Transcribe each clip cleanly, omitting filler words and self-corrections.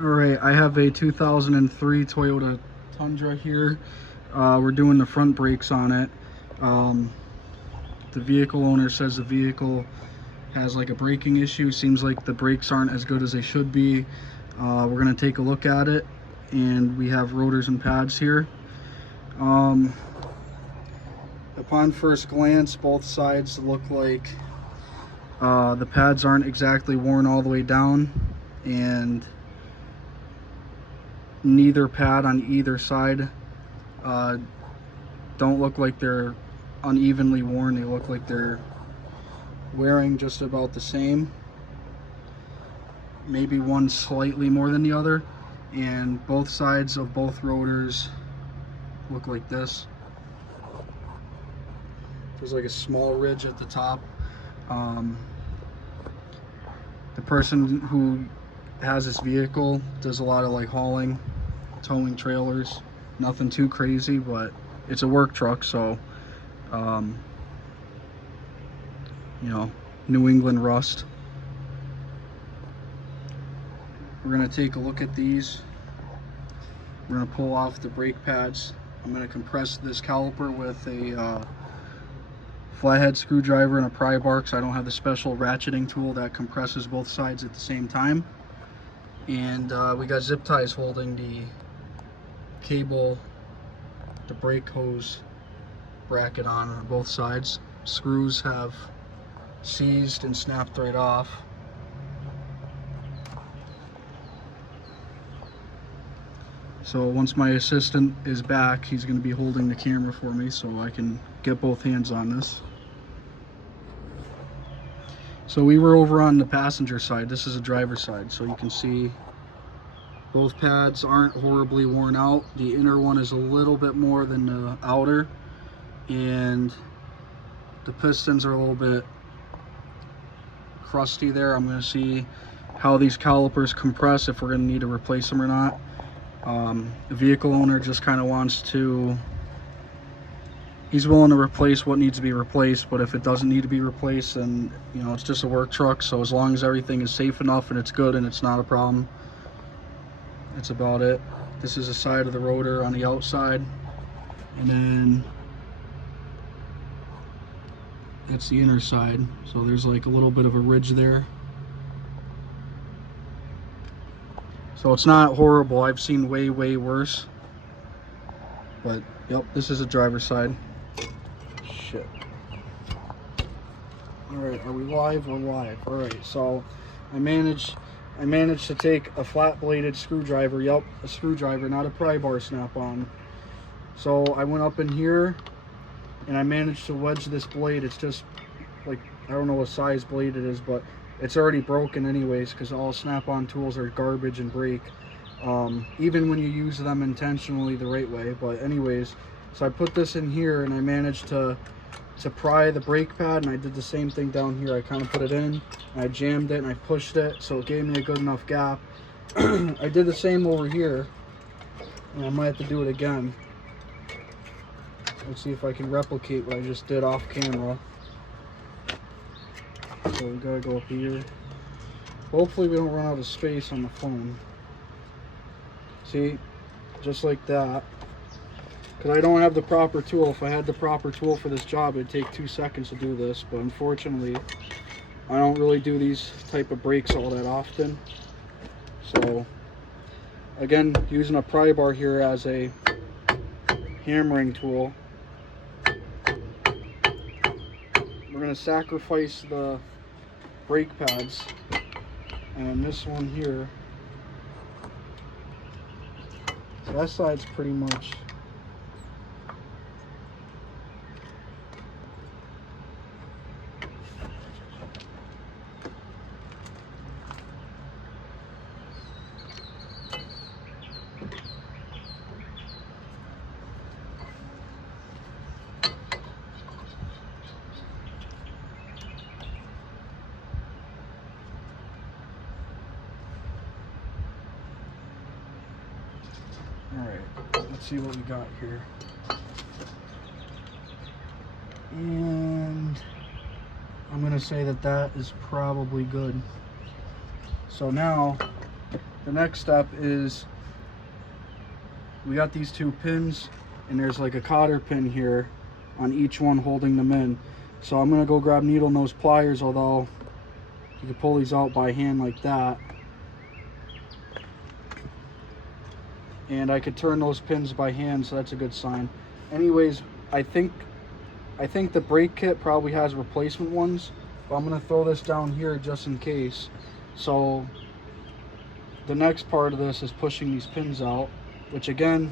Alright, I have a 2003 Toyota Tundra here. We're doing the front brakes on it. The vehicle owner says the vehicle has like a braking issue. Seems like the brakes aren't as good as they should be. We're going to take a look at it, and we have rotors and pads here. Upon first glance, both sides look like the pads aren't exactly worn all the way down, and neither pad on either side don't look like they're unevenly worn. They look like they're wearing just about the same, maybe one slightly more than the other. And both sides of both rotors look like this. There's like a small ridge at the top. The person who has this vehicle does a lot of like hauling, towing trailers. Nothing too crazy, but it's a work truck, so you know, New England rust. We're gonna take a look at these. We're gonna pull off the brake pads. I'm gonna compress this caliper with a flathead screwdriver and a pry bar, because I don't have the special ratcheting tool that compresses both sides at the same time. And we got zip ties holding the cable, the brake hose bracket on both sides. Screws have seized and snapped right off. So once my assistant is back, he's going to be holding the camera for me so I can get both hands on this. So we were over on the passenger side. This is the driver's side, so you can see both pads aren't horribly worn out. The inner one is a little bit more than the outer, and the pistons are a little bit crusty there. I'm going to see how these calipers compress, if we're going to need to replace them or not. The vehicle owner just kind of wants to, he's willing to replace what needs to be replaced, but if it doesn't need to be replaced, then, you know, it's just a work truck. So as long as everything is safe enough and it's good and it's not a problem, that's about it. This is the side of the rotor on the outside, and then that's the inner side. So there's like a little bit of a ridge there. So it's not horrible. I've seen way worse. But yep, this is a driver's side. Shit. Alright, are we live? We're live. Alright, so I managed to take a flat bladed screwdriver. Yep, a screwdriver, not a pry bar snap-on. So I went up in here and I managed to wedge this blade. It's just like, I don't know what size blade it is, but it's already broken anyways, because all snap-on tools are garbage and break, even when you use them intentionally the right way. But anyways, so I put this in here and I managed to pry the brake pad, and I did the same thing down here. I kind of put it in, and I jammed it and I pushed it, so it gave me a good enough gap. I did the same over here, and I might have to do it again. Let's see if I can replicate what I just did off camera. So we gotta go up here. Hopefully we don't run out of space on the phone. See, just like that. Because I don't have the proper tool. If I had the proper tool for this job, it'd take 2 seconds to do this. But unfortunately, I don't really do these type of brakes all that often. So, again, using a pry bar here as a hammering tool. We're going to sacrifice the brake pads, and this one here, so that side's pretty much alright. Let's see what we got here. And I'm gonna say that that is probably good. So now the next step is we got these two pins, and there's like a cotter pin here on each one holding them in. So I'm gonna go grab needle nose pliers, although you can pull these out by hand like that. And I could turn those pins by hand, so that's a good sign. Anyways, I think the brake kit probably has replacement ones, but I'm gonna throw this down here just in case. So the next part of this is pushing these pins out, which again,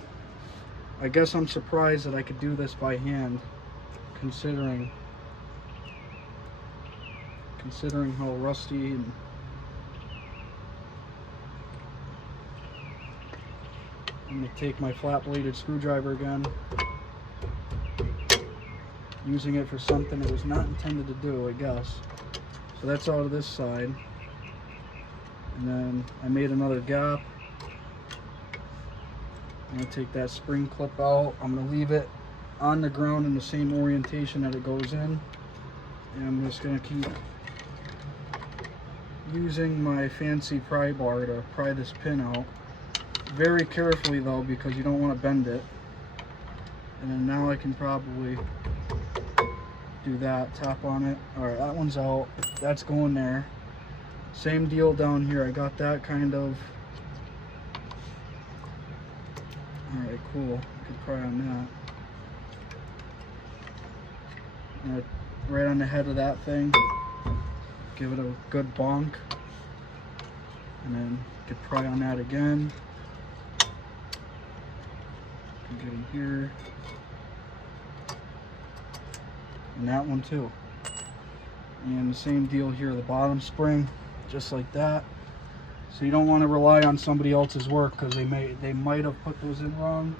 I guess I'm surprised that I could do this by hand, considering how rusty and I'm going to take my flat bladed screwdriver again, using it for something it was not intended to do, I guess. So that's out of this side. And then I made another gap. I'm going to take that spring clip out. I'm going to leave it on the ground in the same orientation that it goes in. And I'm just going to keep using my fancy pry bar to pry this pin out. Very carefully though, because you don't want to bend it. And then now I can probably do that, tap on it. Alright, that one's out. That's going there. Same deal down here. I got that kind of. Alright, cool. I could pry on that. Right on the head of that thing. Give it a good bonk. And then you could pry on that again. Get in here, and that one too, and the same deal here, the bottom spring, just like that. So you don't want to rely on somebody else's work, because they might have put those in wrong.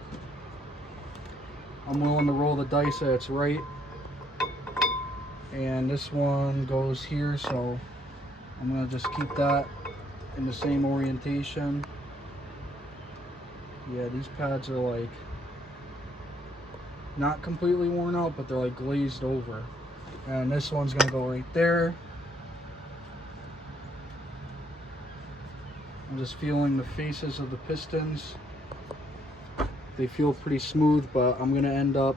I'm willing to roll the dice that it's right. And this one goes here, so I'm gonna just keep that in the same orientation. Yeah, these pads are like not completely worn out, but they're like glazed over. And this one's gonna go right there. I'm just feeling the faces of the pistons. They feel pretty smooth, but I'm gonna end up,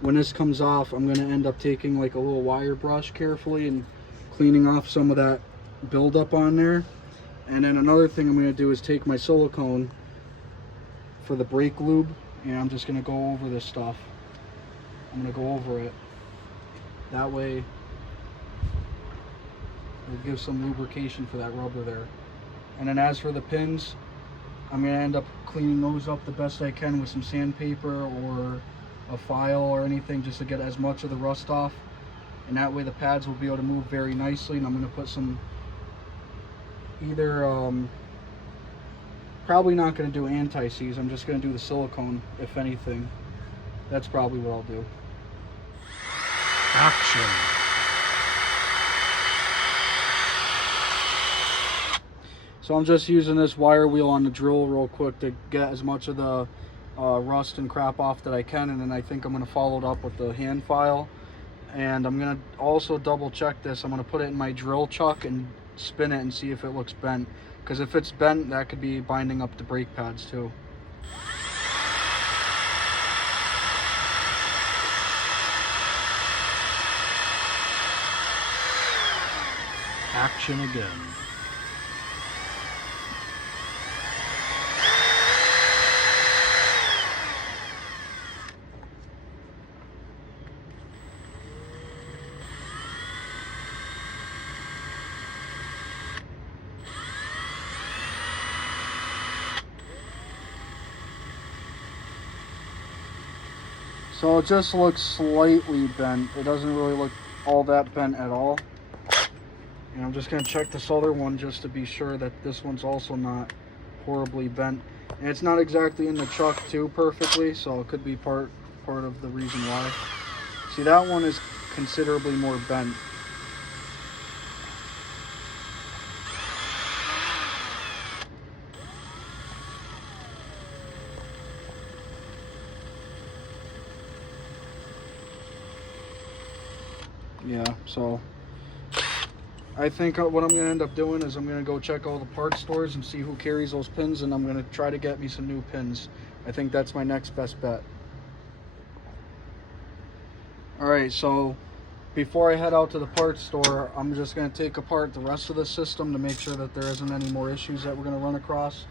when this comes off, I'm gonna end up taking like a little wire brush carefully and cleaning off some of that buildup on there. And then another thing I'm gonna do is take my silicone for the brake lube, and I'm just gonna go over this stuff. I'm gonna go over it. That way it'll give some lubrication for that rubber there. And then as for the pins, I'm gonna end up cleaning those up the best I can with some sandpaper or a file or anything, just to get as much of the rust off. And that way the pads will be able to move very nicely. And I'm gonna put some, either probably not gonna do anti-seize, I'm just gonna do the silicone, if anything. That's probably what I'll do. Action. So I'm just using this wire wheel on the drill real quick to get as much of the rust and crap off that I can, and then I think I'm going to follow it up with the hand file. And I'm going to also double check this. I'm going to put it in my drill chuck and spin it and see if it looks bent, because if it's bent, that could be binding up the brake pads too. Action again. So it just looks slightly bent. It doesn't really look all that bent at all. And I'm just going to check this other one just to be sure that this one's also not horribly bent. And it's not exactly in the chuck too perfectly, so it could be part of the reason why. See, that one is considerably more bent. Yeah, so I think what I'm going to end up doing is I'm going to go check all the parts stores and see who carries those pins, and I'm going to try to get me some new pins. I think that's my next best bet. Alright, so before I head out to the parts store, I'm just going to take apart the rest of the system to make sure that there isn't any more issues that we're going to run across.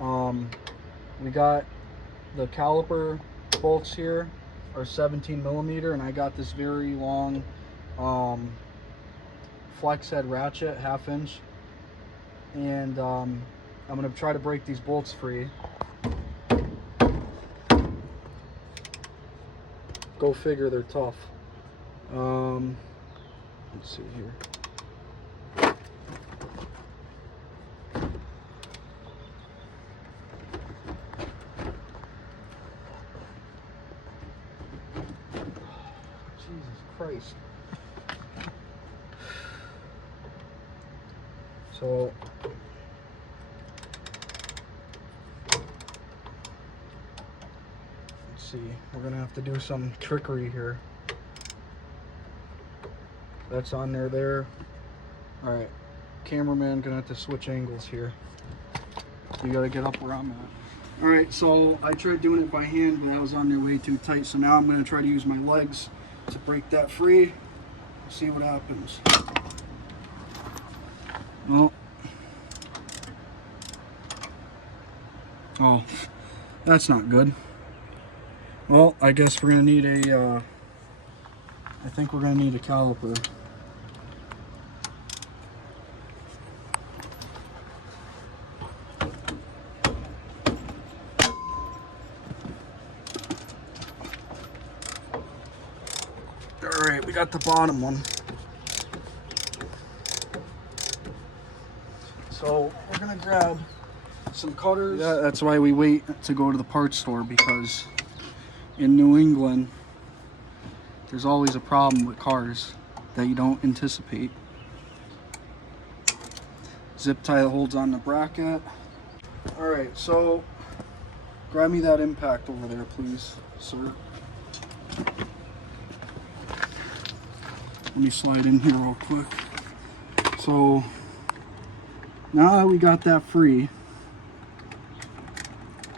We got the caliper bolts here are 17 millimeter, and I got this very long flex head ratchet, 1/2 inch, and I'm going to try to break these bolts free. Go figure, they're tough. Let's see here. Jesus Christ. So let's see, we're gonna have to do some trickery here. That's on there. All right, cameraman gonna have to switch angles here. You gotta get up where I'm at. All right, so I tried doing it by hand, but that was on there way too tight. So now I'm gonna try to use my legs to break that free. See what happens. Oh, that's not good. Well, I guess we're gonna need a. I think we're gonna need a caliper. Alright, we got the bottom one. So we're gonna grab some cutters. Yeah, that's why we wait to go to the parts store, because in New England there's always a problem with cars that you don't anticipate. Zip tie that holds on the bracket. Alright, so grab me that impact over there, please, sir. Let me slide in here real quick. So now that we got that free,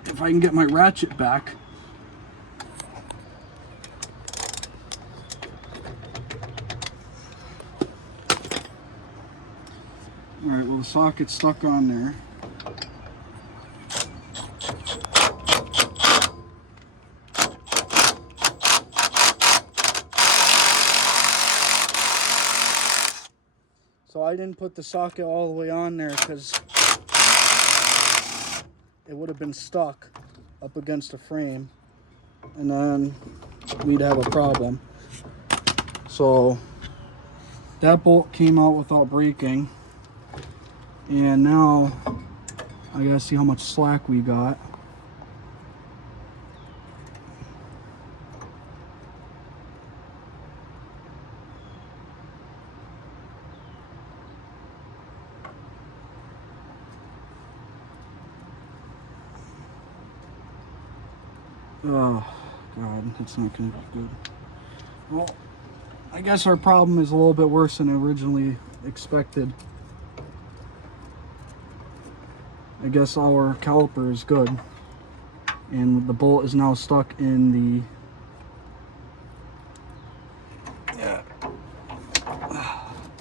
if I can get my ratchet back, alright, well the socket's stuck on there. So I didn't put the socket all the way on there because it would have been stuck up against the frame, and then we'd have a problem. So that bolt came out without breaking, and now I gotta see how much slack we got. Oh God, it's not gonna be good. Well, I guess our problem is a little bit worse than originally expected. I guess our caliper is good, and the bolt is now stuck in the, yeah,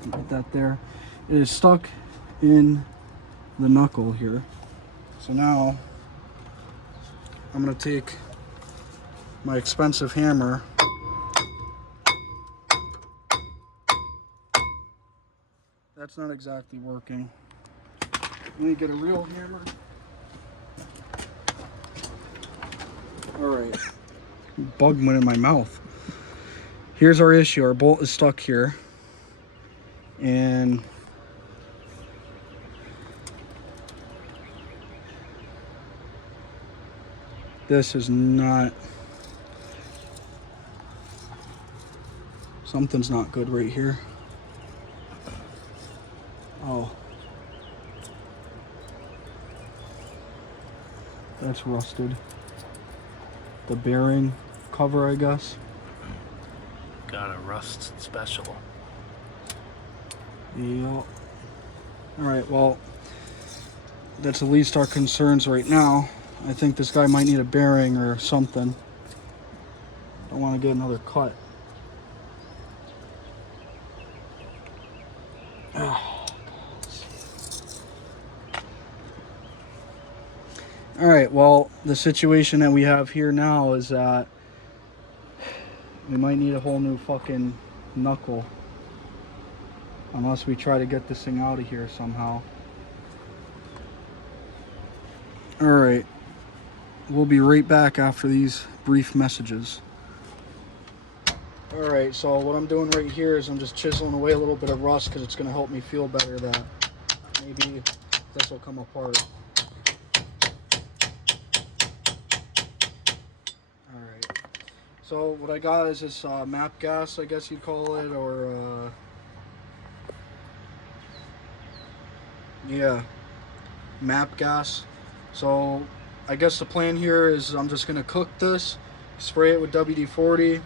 get that there. It is stuck in the knuckle here. So now I'm gonna take my expensive hammer that's not exactly working. Let me get a real hammer. Alright, bug went in my mouth. Here's our issue. Our bolt is stuck here, and this is not, something's not good right here. Oh, that's rusted. The bearing cover, I guess. Got a rust special. Yep. Alright, well, that's at least our concerns right now. I think this guy might need a bearing or something. Don't want to get another cut. Alright, well, the situation that we have here now is that we might need a whole new fucking knuckle. Unless we try to get this thing out of here somehow. Alright, we'll be right back after these brief messages. Alright, so what I'm doing right here is I'm just chiseling away a little bit of rust because it's going to help me feel better that maybe this will come apart. Alright, so what I got is this map gas, I guess you'd call it, or yeah, map gas. So I guess the plan here is I'm just going to cook this, spray it with WD-40.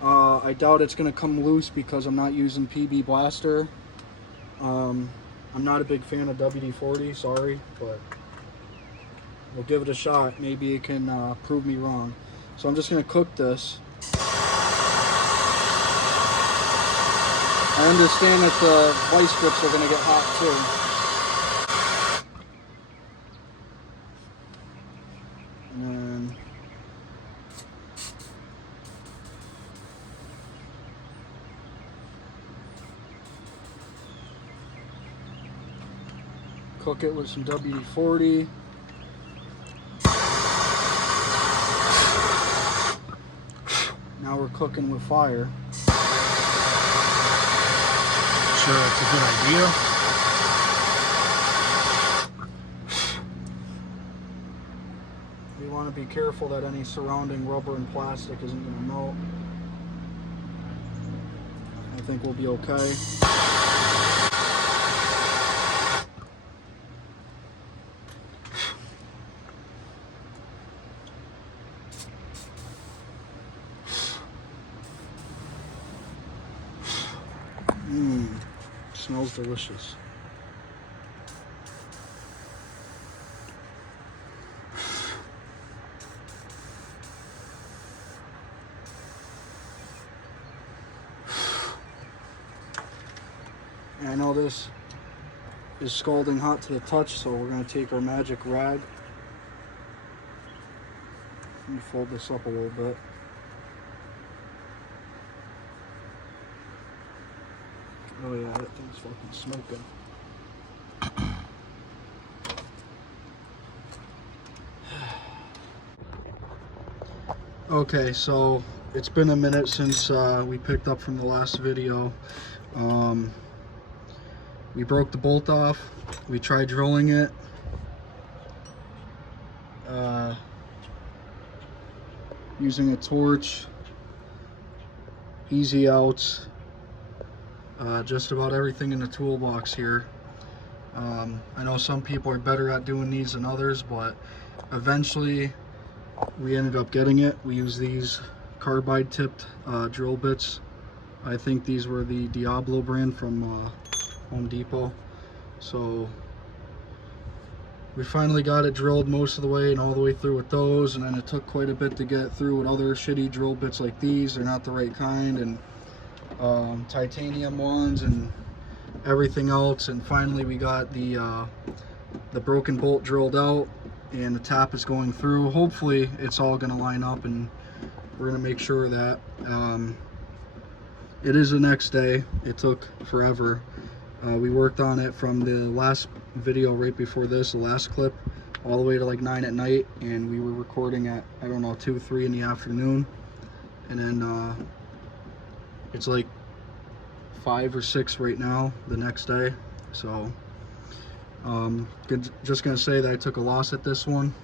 I doubt it's going to come loose because I'm not using PB Blaster. I'm not a big fan of WD-40, sorry, but we'll give it a shot. Maybe it can prove me wrong. So I'm just going to cook this. I understand that the vice grips are going to get hot too. And cook it with some WD-40. Now we're cooking with fire. Sure, it's a good idea. We want to be careful that any surrounding rubber and plastic isn't going to melt. I think we'll be okay. Smells delicious. And I know this is scalding hot to the touch, so we're going to take our magic rag. Let me fold this up a little bit. Oh yeah, that thing's fucking smoking. Okay, so it's been a minute since we picked up from the last video. We broke the bolt off. We tried drilling it. Using a torch. Easy outs. Just about everything in the toolbox here. I know some people are better at doing these than others, but eventually we ended up getting it. We use these carbide tipped drill bits. I think these were the Diablo brand from Home Depot. So we finally got it drilled most of the way and all the way through with those, and then it took quite a bit to get through with other shitty drill bits like these. They're not the right kind, and titanium ones and everything else, and finally we got the broken bolt drilled out and the tap is going through. Hopefully it's all going to line up, and we're going to make sure that it is the next day. It took forever. We worked on it from the last video right before this, the last clip, all the way to like 9 at night, and we were recording at, I don't know, 2, 3 in the afternoon, and then it's like 5 or 6 right now the next day. So just gonna say that I took a loss at this one.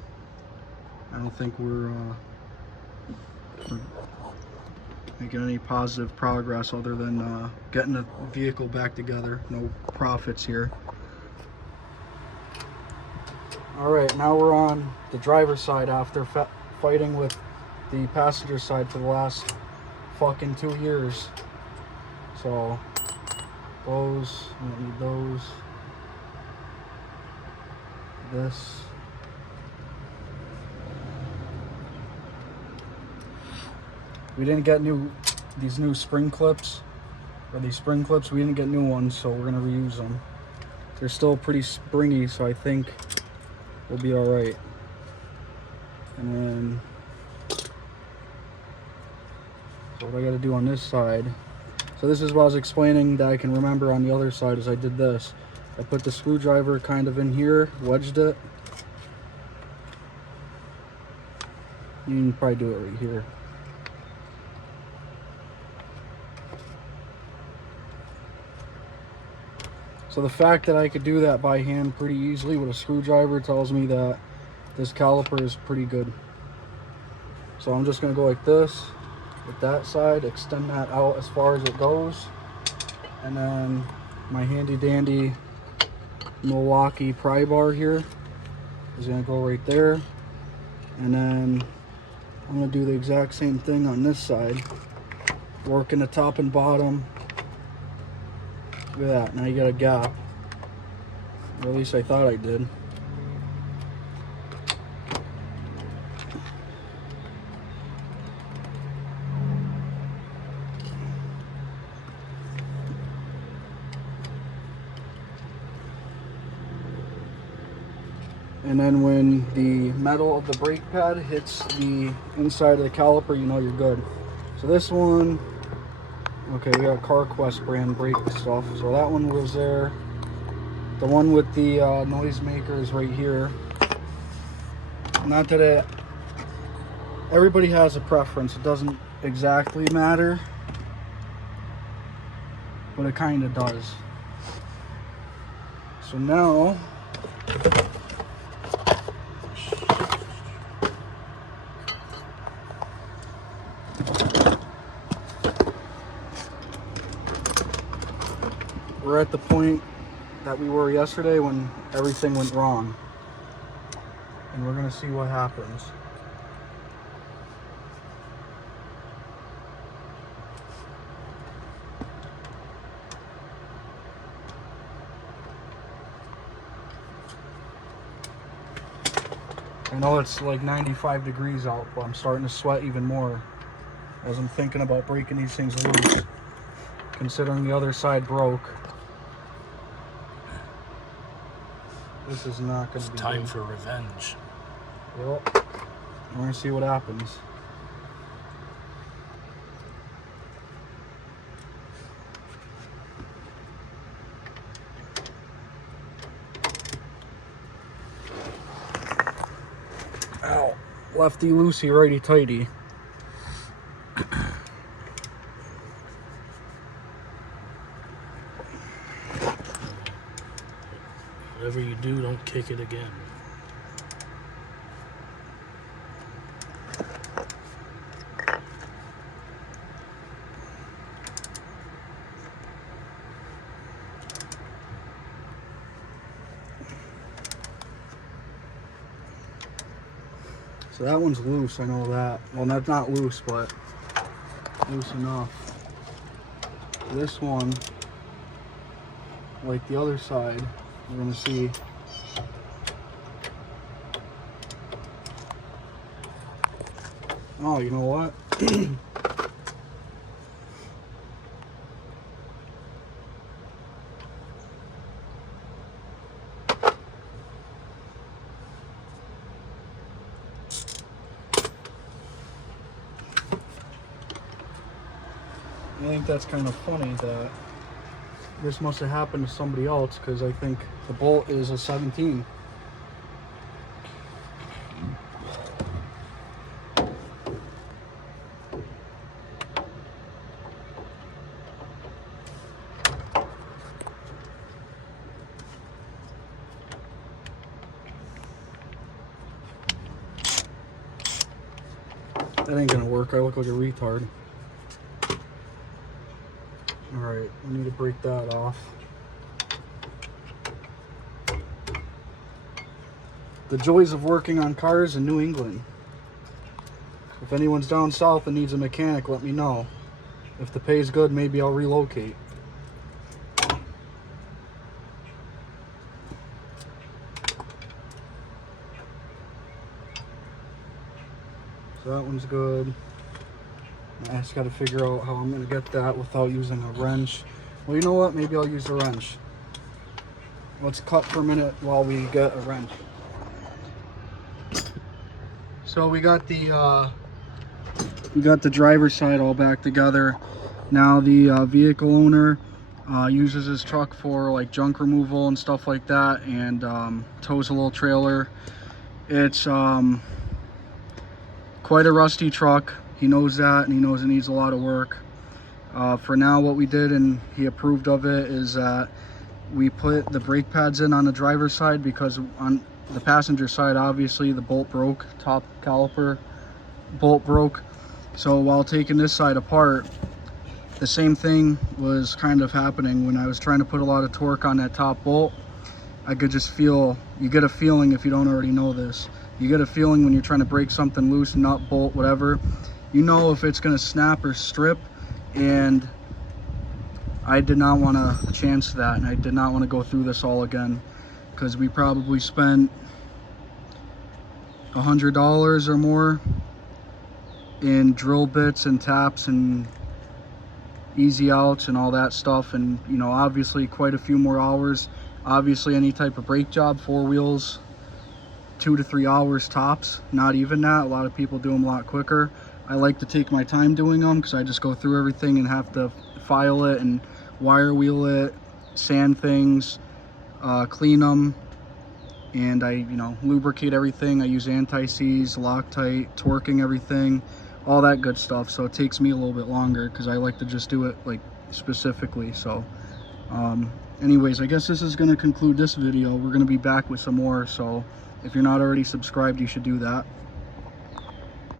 I don't think we're making any positive progress other than getting the vehicle back together. No profits here. All right, now we're on the driver's side after fighting with the passenger side for the last fucking 2 years. So Those, I don't need those. This. We didn't get these new spring clips, or these spring clips, we didn't get new ones, so we're gonna reuse them. They're still pretty springy, so I think we'll be all right. And then, so what I gotta do on this side. So this is what I was explaining that I can remember on the other side is I did this. I put the screwdriver kind of in here, wedged it. You can probably do it right here. So the fact that I could do that by hand pretty easily with a screwdriver tells me that this caliper is pretty good. So I'm just gonna go like this with that side, extend that out as far as it goes, and then my handy dandy Milwaukee pry bar here is gonna go right there, and then I'm gonna do the exact same thing on this side, working the top and bottom. Look at that, now you got a gap. Or at least I thought I did. And then when the metal of the brake pad hits the inside of the caliper, you know you're good. So this one, okay, we got CarQuest brand brake stuff. So that one was there. The one with the noisemaker is right here. Not that everybody has a preference. It doesn't exactly matter, but it kind of does. So now, we're at the point that we were yesterday when everything went wrong. And we're gonna see what happens. I know it's like 95 degrees out, but I'm starting to sweat even more as I'm thinking about breaking these things loose, considering the other side broke. This is not going to be time good. for revenge. Well, we're going to see what happens. Ow. Lefty loosey, righty tighty. Whatever you do, don't kick it again. So that one's loose, I know that. Well, that's not loose, but loose enough. This one, like the other side, we're gonna see. Oh, you know what? I think that's kind of funny that this must have happened to somebody else, because I think the bolt is a 17. That ain't gonna work. I look like a retard. Alright, we need to break that off. The joys of working on cars in New England. If anyone's down south and needs a mechanic, let me know. If the pay's good, maybe I'll relocate. So that one's good. I just got to figure out how I'm going to get that without using a wrench. Well, you know what? Maybe I'll use a wrench. Let's cut for a minute while we get a wrench. So we got the driver's side all back together. Now the vehicle owner uses his truck for like junk removal and stuff like that, and tows a little trailer. It's quite a rusty truck. He knows that, and he knows it needs a lot of work. For now, what we did, and he approved of it, is that we put the brake pads in on the driver's side, because on the passenger side, obviously the bolt broke, top caliper bolt broke. So while taking this side apart, the same thing was kind of happening when I was trying to put a lot of torque on that top bolt. I could just feel, you get a feeling, if you don't already know this, you get a feeling when you're trying to break something loose, nut, bolt, whatever, you know if it's going to snap or strip. And I did not want to chance that, and I did not want to go through this all again, because we probably spent $100 or more in drill bits and taps and easy outs and all that stuff, and you know, obviously quite a few more hours. Obviously any type of brake job, 4 wheels, 2 to 3 hours tops, not even that. A lot of people do them a lot quicker. I like to take my time doing them because I just go through everything and have to file it and wire wheel it, sand things, clean them, and I, you know, lubricate everything. I use anti-seize, Loctite, torquing everything, all that good stuff. So it takes me a little bit longer because I like to just do it like specifically. So anyways, I guess this is going to conclude this video. We're going to be back with some more, so if you're not already subscribed, you should do that.